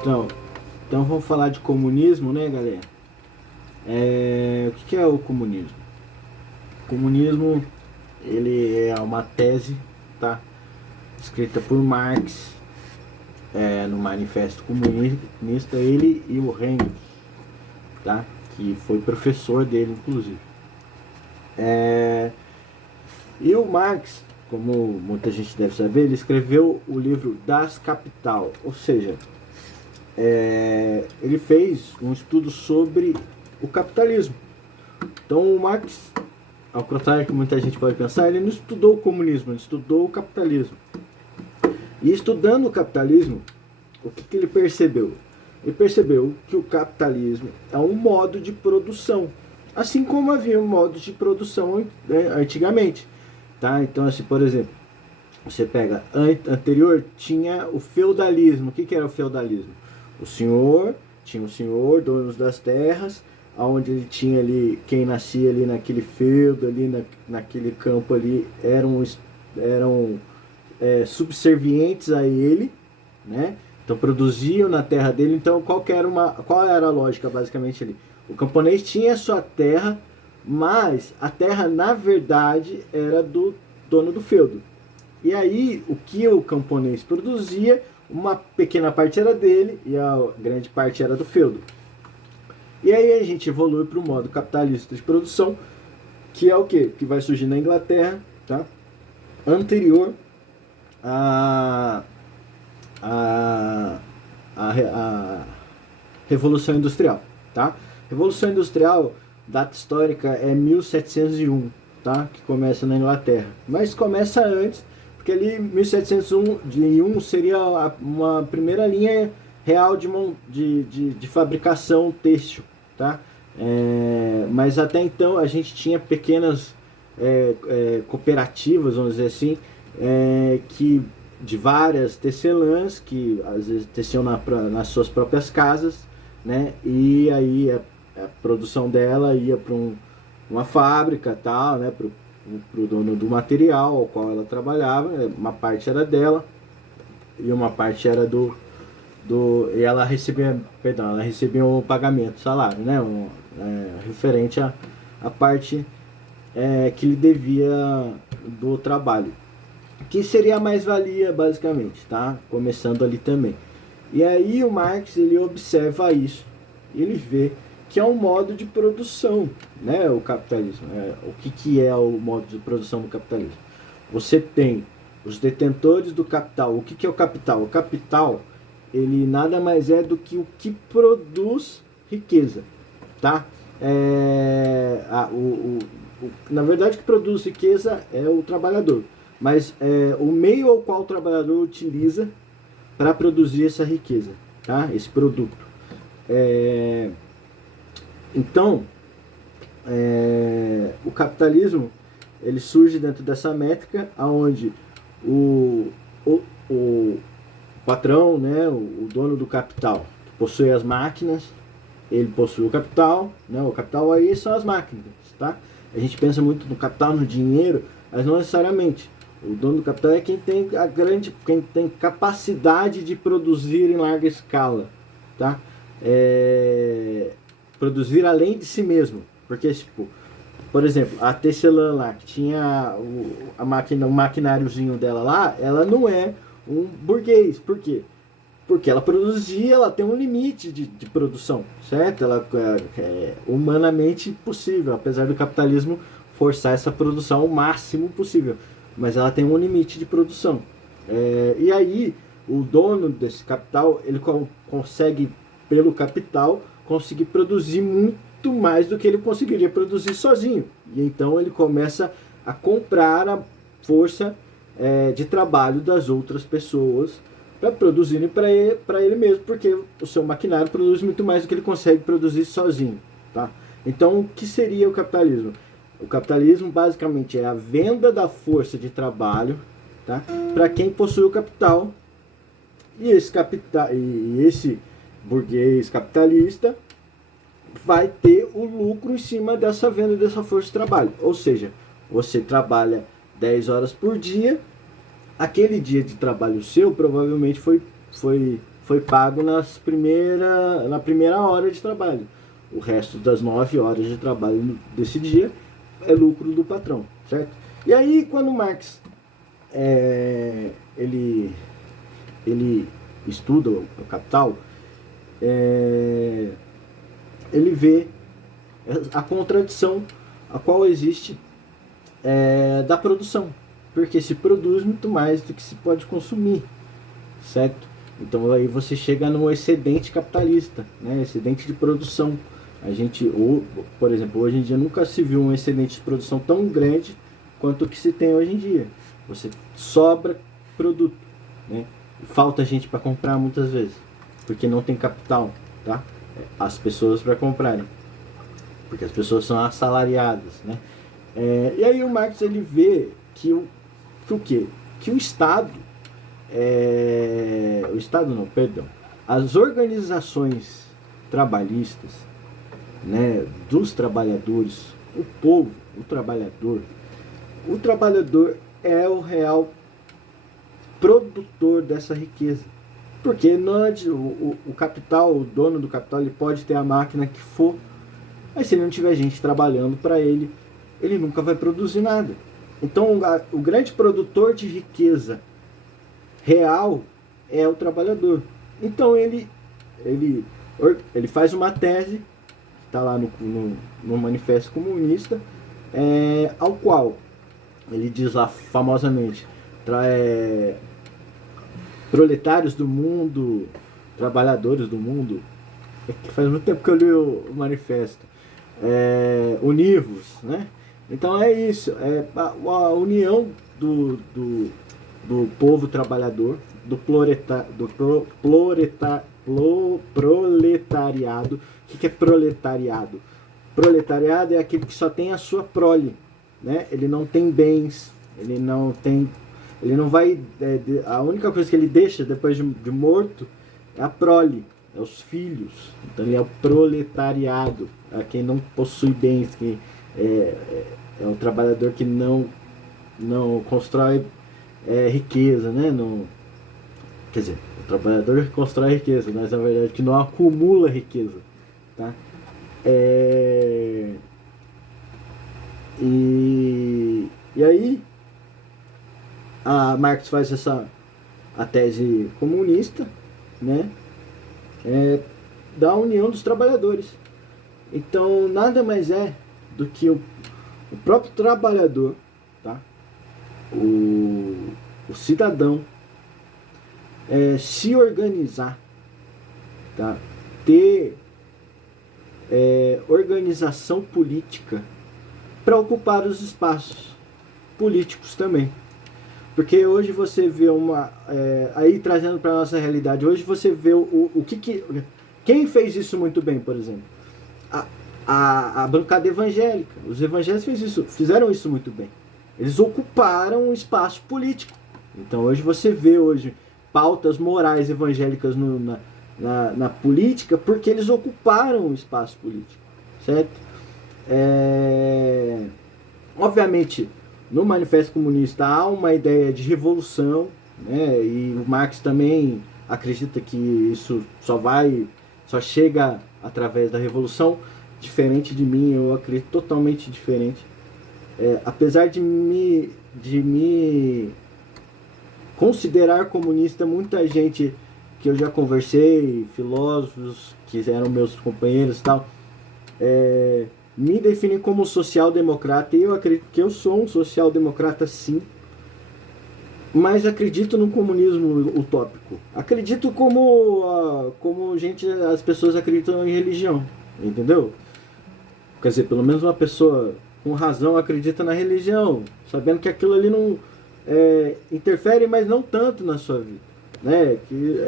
Então, então vamos falar de comunismo, né, galera? O que é o comunismo? O comunismo, ele é uma tese, tá? Escrita por Marx, no Manifesto Comunista, ele e o Engels, tá? Que foi professor dele, inclusive. É, e o Marx, como muita gente deve saber, ele escreveu o livro Das Kapital, ou seja, ele fez um estudo sobre o capitalismo. Então o Marx, ao contrário que muita gente pode pensar, ele não estudou o comunismo, ele estudou o capitalismo. E estudando o capitalismo, o que ele percebeu? Ele percebeu que o capitalismo é um modo de produção, assim como havia um modo de produção, né, antigamente. Tá? Então, assim, por exemplo, você pega, anterior tinha o feudalismo. O que era o feudalismo? Tinha o senhor, donos das terras, onde ele tinha ali, quem nascia ali naquele feudo, ali naquele campo ali, eram subservientes a ele, né? Então produziam na terra dele. Então qual era a lógica basicamente ali? O camponês tinha a sua terra, mas a terra na verdade era do dono do feudo. E aí o que o camponês produzia, uma pequena parte era dele e a grande parte era do feudo. E aí a gente evolui para o modo capitalista de produção, que é o quê? Que vai surgir na Inglaterra, tá? Anterior a, a, a Revolução Industrial, tá? Revolução Industrial, data histórica é 1701, tá? Que começa na Inglaterra. Mas começa antes, porque ali 1701 seria uma primeira linha real de fabricação têxtil, tá? Mas até então a gente tinha pequenas cooperativas, vamos dizer assim, que de várias tecelãs que às vezes teciam nas suas próprias casas, né? E aí a produção dela ia para uma fábrica, tal, né? Para o dono do material ao qual ela trabalhava. Uma parte era dela e uma parte era e ela recebia o pagamento, o salário, né? Referente à parte que lhe devia do trabalho, que seria a mais-valia, basicamente, tá? Começando ali também. E aí o Marx, ele observa isso, ele vê que é um modo de produção, né? O capitalismo. O que é o modo de produção do capitalismo? Você tem os detentores do capital. O que é o capital? O capital, ele nada mais é do que o que produz riqueza, tá? Na verdade, o que produz riqueza é o trabalhador, mas o meio ao qual o trabalhador utiliza para produzir essa riqueza, tá? Esse produto. Então, o capitalismo, ele surge dentro dessa métrica, onde o patrão, né, o dono do capital, que possui as máquinas, ele possui o capital, né? O capital aí são as máquinas, tá? A gente pensa muito no capital, no dinheiro, mas não necessariamente. O dono do capital é quem tem capacidade de produzir em larga escala, tá? Produzir além de si mesmo, porque tipo, por exemplo, a tecelã lá que tinha o maquináriozinho dela lá, ela não é um burguês. Por quê? Porque ela produzia, ela tem um limite de produção, certo? Ela é humanamente possível, apesar do capitalismo forçar essa produção ao máximo possível, mas ela tem um limite de produção. E aí o dono desse capital, ele consegue, pelo capital, conseguir produzir muito mais do que ele conseguiria produzir sozinho. E então ele começa a comprar a força de trabalho das outras pessoas para produzirem para ele mesmo, porque o seu maquinário produz muito mais do que ele consegue produzir sozinho, tá? Então, o que seria o capitalismo? O capitalismo basicamente é a venda da força de trabalho, tá? Para quem possui o capital, e esse burguês capitalista vai ter o lucro em cima dessa venda dessa força de trabalho. Ou seja, você trabalha 10 horas por dia, aquele dia de trabalho seu provavelmente foi foi pago na primeira hora de trabalho. O resto das 9 horas de trabalho desse dia é lucro do patrão, certo? E aí, quando Marx ele estuda o Capital, ele vê a contradição a qual existe da produção, porque se produz muito mais do que se pode consumir, certo? Então aí você chega no excedente capitalista, né? Excedente de produção. Por exemplo, hoje em dia nunca se viu um excedente de produção tão grande quanto o que se tem hoje em dia. Você sobra produto, né? Falta gente para comprar muitas vezes, porque não tem capital, tá? As pessoas para comprarem, porque as pessoas são assalariadas, né? E aí o Marx ele vê que o quê? Que o Estado, as organizações trabalhistas, né, dos trabalhadores, o povo, o trabalhador é o real produtor dessa riqueza, porque o capital, o dono do capital, ele pode ter a máquina que for, mas se ele não tiver gente trabalhando para ele, ele nunca vai produzir nada. Então o grande produtor de riqueza real é o trabalhador. Então ele faz uma tese, está lá no Manifesto Comunista, ao qual ele diz lá famosamente, proletários do mundo, trabalhadores do mundo, faz muito tempo que eu li o manifesto, univos, né? Então é isso, a união do povo trabalhador, do proletariado. O que é proletariado? Proletariado é aquele que só tem a sua prole, né? Ele não tem bens, ele não vai, a única coisa que ele deixa depois de morto é a prole, é os filhos. Então ele é o proletariado, é quem não possui bens, que é o trabalhador que não constrói riqueza, né? Quer dizer, o trabalhador que constrói riqueza, mas na verdade que não acumula riqueza, tá? E aí a Marx faz a tese comunista, né? Da união dos trabalhadores. Então nada mais é do que o próprio trabalhador, tá? O cidadão se organizar, tá? Ter organização política para ocupar os espaços políticos também. Porque hoje você vê aí trazendo para a nossa realidade, hoje você vê quem fez isso muito bem, por exemplo? A bancada evangélica. Os evangélicos fizeram isso muito bem. Eles ocuparam um espaço político. Então hoje você vê pautas morais evangélicas na política, porque eles ocuparam o espaço político, certo? Obviamente, no Manifesto Comunista há uma ideia de revolução, né? E o Marx também acredita que isso só chega através da revolução. Diferente de mim, eu acredito totalmente diferente. Apesar de me considerar comunista, muita gente que eu já conversei, filósofos que eram meus companheiros e tal, me definem como social-democrata, e eu acredito que eu sou um social-democrata sim, mas acredito no comunismo utópico. Acredito como as pessoas acreditam em religião, entendeu? Quer dizer, pelo menos uma pessoa com razão acredita na religião, sabendo que aquilo ali não interfere, mas não tanto na sua vida, né? Que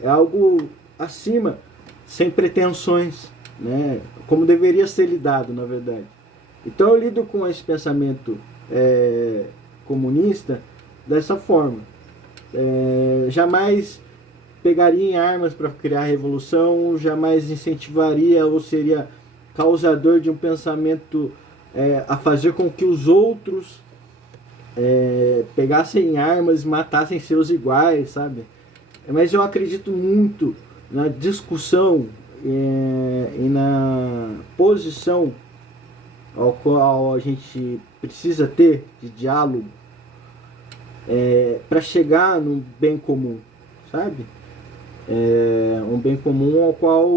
é algo acima, sem pretensões, né? Como deveria ser lidado, na verdade. Então eu lido com esse pensamento comunista dessa forma. Jamais pegaria em armas para criar revolução, jamais incentivaria ou seria causador de um pensamento a fazer com que os outros pegassem armas e matassem seus iguais, sabe? Mas eu acredito muito na discussão e na posição ao qual a gente precisa ter de diálogo para chegar num bem comum, sabe? Um bem comum ao qual